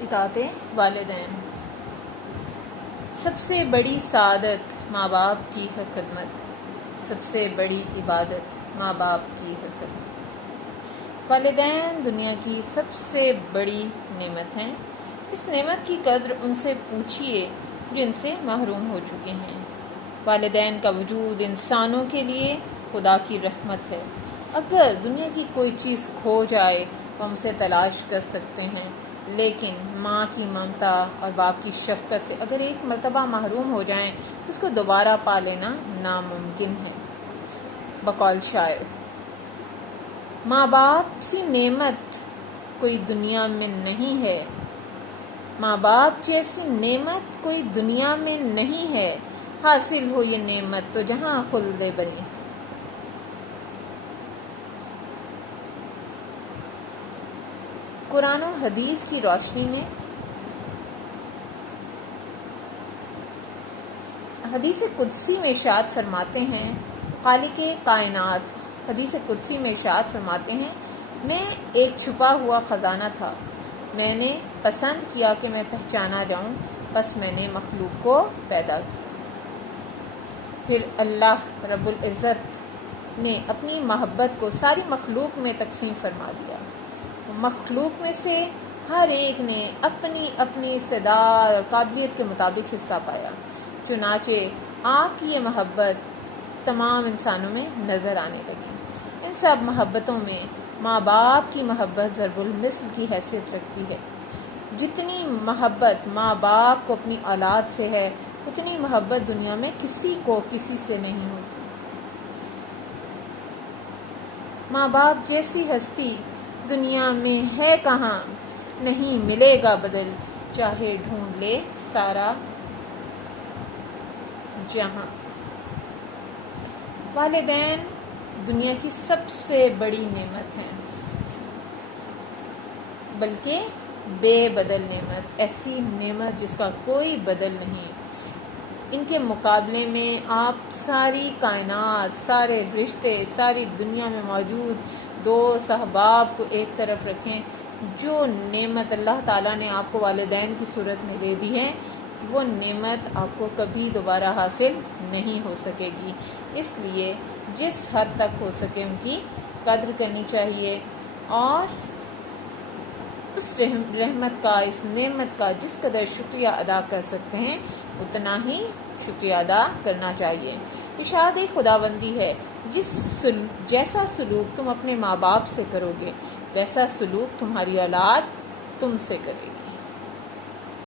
اطاعت والدین۔ سب سے بڑی سعادت ماں باپ کی ہے خدمت، سب سے بڑی عبادت ماں باپ کی ہے خدمت۔ والدین دنیا کی سب سے بڑی نعمت ہیں۔ اس نعمت کی قدر ان سے پوچھیے جو ان سے محروم ہو چکے ہیں۔ والدین کا وجود انسانوں کے لیے خدا کی رحمت ہے۔ اگر دنیا کی کوئی چیز کھو جائے تو ہم اسے تلاش کر سکتے ہیں، لیکن ماں کی ممتا اور باپ کی شفقت سے اگر ایک مرتبہ محروم ہو جائیں تو اس کو دوبارہ پا لینا ناممکن ہے۔ بقول شاعر، ماں باپ سی نعمت کوئی دنیا میں نہیں ہے، ماں باپ جیسی نعمت کوئی دنیا میں نہیں ہے، حاصل ہو یہ نعمت تو جہاں خلد بنی۔ قرآن و حدیث کی روشنی میں حدیث قدسی میں ارشاد فرماتے ہیں، خالق کائنات حدیث قدسی میں ارشاد فرماتے ہیں، میں ایک چھپا ہوا خزانہ تھا، میں نے پسند کیا کہ میں پہچانا جاؤں، بس میں نے مخلوق کو پیدا کیا۔ پھر اللہ رب العزت نے اپنی محبت کو ساری مخلوق میں تقسیم فرما دیا۔ مخلوق میں سے ہر ایک نے اپنی اپنی استعداد اور قابلیت کے مطابق حصہ پایا، چنانچہ آپ کی یہ محبت تمام انسانوں میں نظر آنے لگی۔ ان سب محبتوں میں ماں باپ کی محبت ضرب المثل کی حیثیت رکھتی ہے۔ جتنی محبت ماں باپ کو اپنی اولاد سے ہے، اتنی محبت دنیا میں کسی کو کسی سے نہیں ہوتی۔ ماں باپ جیسی ہستی دنیا میں ہے کہاں، نہیں ملے گا بدل، چاہے ڈھونڈ لے سارا جہاں۔ والدین دنیا کی سب سے بڑی نعمت ہیں، بلکہ بے بدل نعمت، ایسی نعمت جس کا کوئی بدل نہیں۔ ان کے مقابلے میں آپ ساری کائنات، سارے رشتے، ساری دنیا میں موجود دوست احباب کو ایک طرف رکھیں، جو نعمت اللہ تعالیٰ نے آپ کو والدین کی صورت میں دے دی ہے، وہ نعمت آپ کو کبھی دوبارہ حاصل نہیں ہو سکے گی۔ اس لیے جس حد تک ہو سکے ان کی قدر کرنی چاہیے، اور اس رحمت کا، اس نعمت کا جس قدر شکریہ ادا کر سکتے ہیں اتنا ہی شکریہ ادا کرنا چاہیے۔ ارشاد خداوندی ہے، جیسا سلوک تم اپنے ماں باپ سے کرو گے ویسا سلوک تمہاری اولاد تم سے کرے گی۔